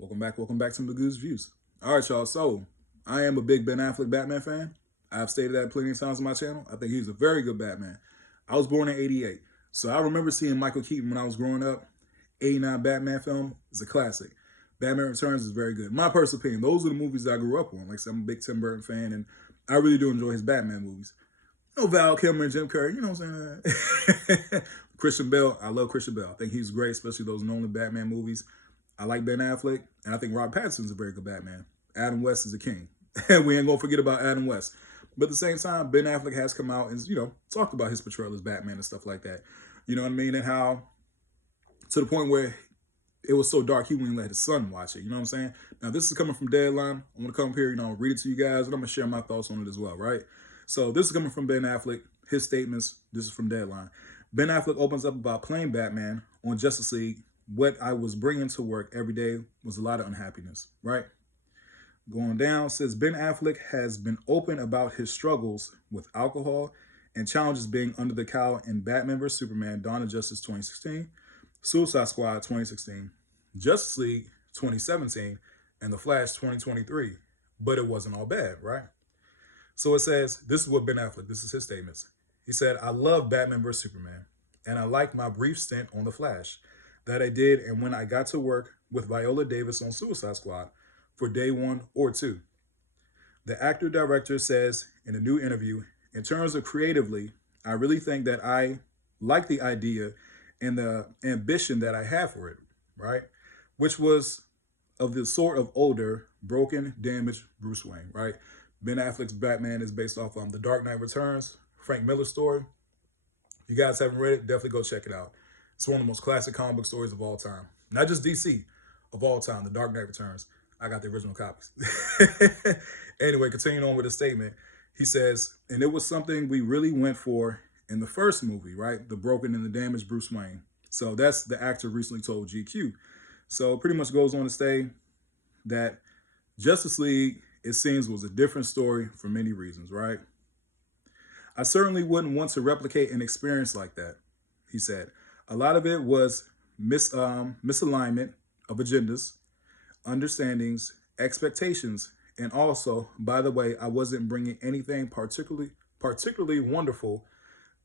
Welcome back to the Goose Views. All right, y'all. So, I am a big Ben Affleck Batman fan. I've stated that plenty of times on my channel. I think he's a very good Batman. I was born in '88, so I remember seeing Michael Keaton when I was growing up. '89 Batman film is a classic. Batman Returns is very good. My personal opinion, those are the movies that I grew up on. Like I said, I'm a big Tim Burton fan, and I really do enjoy his Batman movies. You know, Val Kilmer and Jim Carrey, you know what I'm saying? Christian Bale, I love Christian Bale. I think he's great, especially those Nolan Batman movies. I like Ben Affleck, and I think Rob Pattinson's a very good Batman. Adam West is a king. We ain't gonna forget about Adam West. But at the same time, Ben Affleck has come out and, talked about his portrayal as Batman and stuff like that. You know what I mean? And how, to the point where it was so dark he wouldn't let his son watch it. You know what I'm saying? Now, this is coming from Deadline. I'm gonna come here, read it to you guys, and I'm gonna share my thoughts on it as well, right? So this is coming from Ben Affleck, his statements. This is from Deadline. Ben Affleck opens up about playing Batman on Justice League. What I was bringing to work every day was a lot of unhappiness, right? Going down, says Ben Affleck has been open about his struggles with alcohol and challenges being under the cowl in Batman vs. Superman, Dawn of Justice 2016, Suicide Squad 2016, Justice League 2017, and The Flash 2023. But it wasn't all bad, right? So it says, this is what Ben Affleck, this is his statements. He said, I love Batman vs. Superman, and I like my brief stint on The Flash that I did, and when I got to work with Viola Davis on Suicide Squad for day 1 or 2. The actor-director says in a new interview, in terms of creatively, I really think that I like the idea and the ambition that I have for it, right? Which was of the sort of older, broken, damaged Bruce Wayne, right? Ben Affleck's Batman is based off The Dark Knight Returns, Frank Miller's story. If you guys haven't read it, definitely go check it out. It's one of the most classic comic book stories of all time. Not just DC, of all time, The Dark Knight Returns. I got the original copies. Anyway, continuing on with the statement, he says, and it was something we really went for in the first movie, right? The broken and the damaged Bruce Wayne. So that's the actor recently told GQ. So pretty much goes on to say that Justice League, it seems, was a different story for many reasons, right? I certainly wouldn't want to replicate an experience like that, he said. A lot of it was misalignment of agendas, understandings, expectations, and also, by the way, I wasn't bringing anything particularly wonderful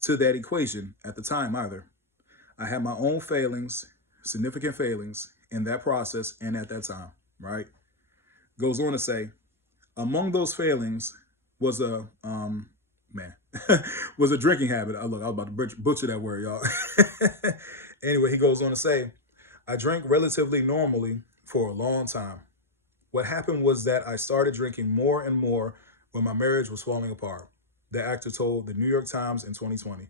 to that equation at the time either. I had my own failings, significant failings in that process and at that time, right? Goes on to say, among those failings was a man was a drinking habit. I was about to butcher that word, y'all. Anyway, he goes on to say, I drank relatively normally for a long time. What happened was that I started drinking more and more when my marriage was falling apart, the actor told the New York Times in 2020.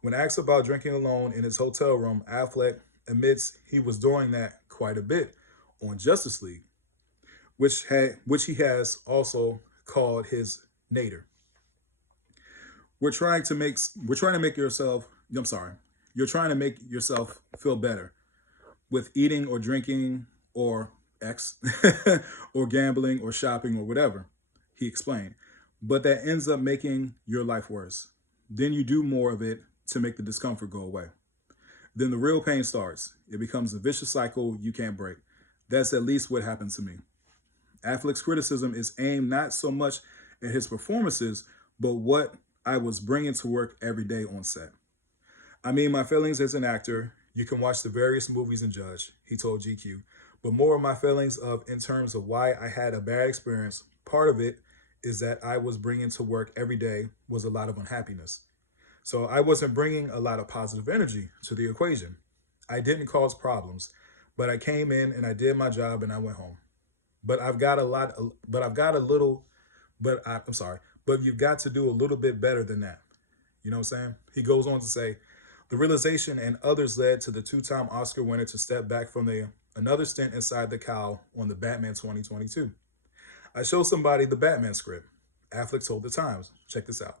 When asked about drinking alone in his hotel room, Affleck admits he was doing that quite a bit on Justice League, which he has also called his nadir. We're trying to make yourself, I'm sorry, you're trying to make yourself feel better with eating or drinking or X or gambling or shopping or whatever, he explained. But that ends up making your life worse. Then you do more of it to make the discomfort go away. Then the real pain starts. It becomes a vicious cycle you can't break. That's at least what happened to me. Affleck's criticism is aimed not so much at his performances, but what I was bringing to work every day on set. I mean, my feelings as an actor, you can watch the various movies and judge, he told GQ. But more of my feelings in terms of why I had a bad experience, part of it is that I was bringing to work every day was a lot of unhappiness. So I wasn't bringing a lot of positive energy to the equation. I didn't cause problems, but I came in and I did my job and I went home. But I've got a lot, but I've got a little, but I'm sorry, but you've got to do a little bit better than that. You know what I'm saying? He goes on to say, the realization and others led to the two-time Oscar winner to step back from another stint inside the cowl on the Batman 2022. I showed somebody the Batman script. Affleck told the Times. Check this out.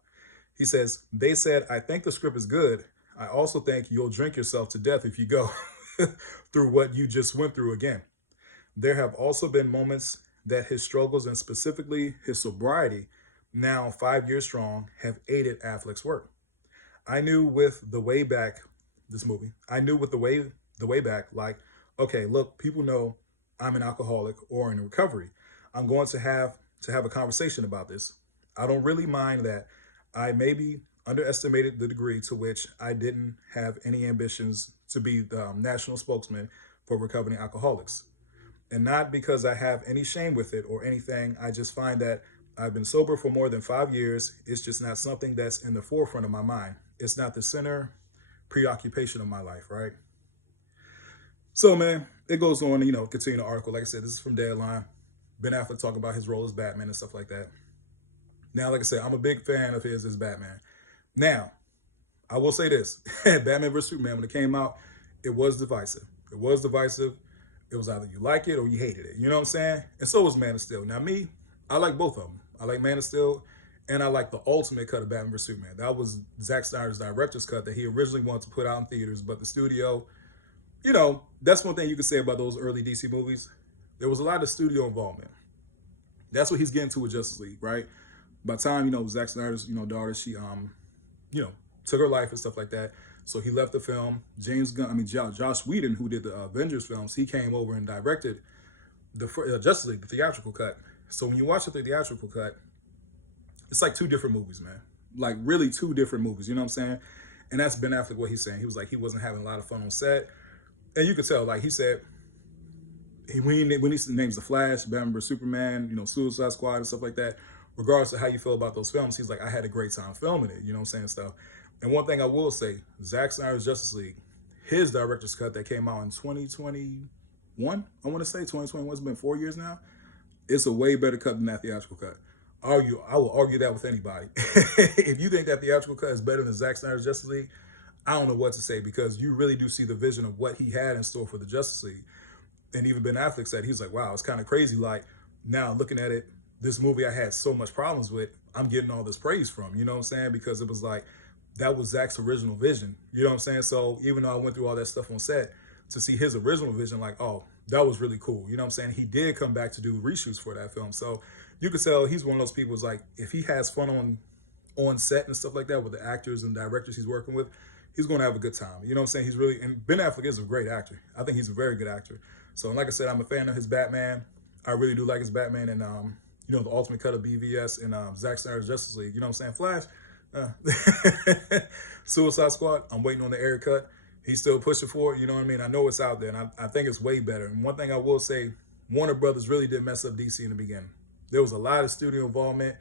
He says, they said, I think the script is good. I also think you'll drink yourself to death if you go through what you just went through again. There have also been moments that his struggles and specifically his sobriety, now 5 years strong, have aided Affleck's work. I knew with the way back, this movie, I knew with the way back, like, okay, look, people know I'm an alcoholic or in recovery. I'm going to have a conversation about this. I don't really mind that I maybe underestimated the degree to which I didn't have any ambitions to be the national spokesman for recovering alcoholics. And not because I have any shame with it or anything. I just find that I've been sober for more than 5 years. It's just not something that's in the forefront of my mind. It's not the center preoccupation of my life, right? So, man, it goes on, continue the article. Like I said, this is from Deadline. Ben Affleck talking about his role as Batman and stuff like that. Now, like I said, I'm a big fan of his as Batman. Now, I will say this. Batman vs. Superman, when it came out, it was divisive. It was divisive. It was either you like it or you hated it. You know what I'm saying? And so was Man of Steel. Now, me, I like both of them. I like Man of Steel, and I like the ultimate cut of Batman vs. Superman. That was Zack Snyder's director's cut that he originally wanted to put out in theaters, but the studio, that's one thing you could say about those early DC movies. There was a lot of studio involvement. That's what he's getting to with Justice League, right? By the time, Zack Snyder's, daughter, she, took her life and stuff like that. So he left the film. Josh Whedon, who did the Avengers films, he came over and directed the Justice League, the theatrical cut. So when you watch the theatrical cut, it's like two different movies, man. Like really two different movies, you know what I'm saying? And that's Ben Affleck, what he's saying. He was like, he wasn't having a lot of fun on set. And you could tell, like he said, when he names The Flash, Batman vs. Superman, Suicide Squad and stuff like that, regardless of how you feel about those films, he's like, I had a great time filming it, you know what I'm saying, stuff. And one thing I will say, Zack Snyder's Justice League, his director's cut that came out in 2021, I want to say 2021, it's been 4 years now. It's a way better cut than that theatrical cut. I will argue that with anybody. If you think that theatrical cut is better than Zack Snyder's Justice League, I don't know what to say, because you really do see the vision of what he had in store for the Justice League. And even Ben Affleck said, he's like, wow, it's kind of crazy. Like, now looking at it, this movie I had so much problems with, I'm getting all this praise from, you know what I'm saying? Because it was like, that was Zach's original vision, you know what I'm saying? So even though I went through all that stuff on set, to see his original vision, like, oh, that was really cool, you know what I'm saying? He did come back to do reshoots for that film. So you could tell he's one of those people who's like, if he has fun on set and stuff like that with the actors and directors he's working with, he's going to have a good time. You know what I'm saying? He's really, and Ben Affleck is a great actor. I think he's a very good actor. So like I said, I'm a fan of his Batman. I really do like his Batman and, the ultimate cut of BVS and Zack Snyder's Justice League. You know what I'm saying? Flash. Suicide Squad, I'm waiting on the air cut. He's still pushing for it, you know what I mean? I know it's out there, and I think it's way better. And one thing I will say, Warner Brothers really did mess up DC in the beginning. There was a lot of studio involvement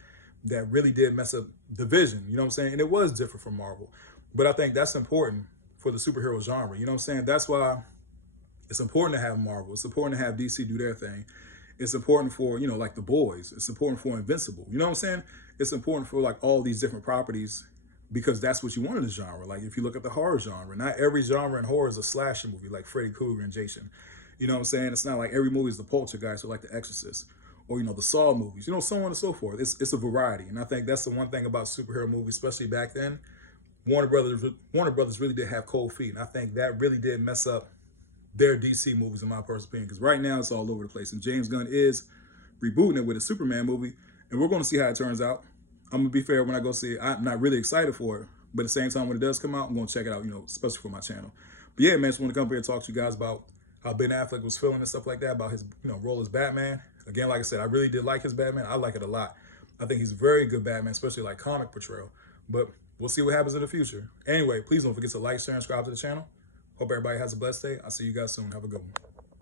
that really did mess up the vision, you know what I'm saying? And it was different from Marvel. But I think that's important for the superhero genre, you know what I'm saying? That's why it's important to have Marvel. It's important to have DC do their thing. It's important for, like The Boys. It's important for Invincible. You know what I'm saying? It's important for like all these different properties, because that's what you want in the genre. Like if you look at the horror genre, not every genre in horror is a slasher movie like Freddy Krueger and Jason. You know what I'm saying? It's not like every movie is the Poltergeist or like The Exorcist or, the Saw movies, so on and so forth. It's a variety. And I think that's the one thing about superhero movies, especially back then. Warner Brothers really did have cold feet. And I think that really did mess up their DC movies, in my personal opinion, because right now it's all over the place. And James Gunn is rebooting it with a Superman movie, and we're going to see how it turns out. I'm going to be fair, when I go see it, I'm not really excited for it, but at the same time, when it does come out, I'm going to check it out, especially for my channel. But yeah, man, just want to come here and talk to you guys about how Ben Affleck was feeling and stuff like that, about his role as Batman. Again, like I said, I really did like his Batman. I like it a lot. I think he's a very good Batman, especially like comic portrayal. But we'll see what happens in the future. Anyway, please don't forget to like, share, and subscribe to the channel. Hope everybody has a blessed day. I'll see you guys soon. Have a good one.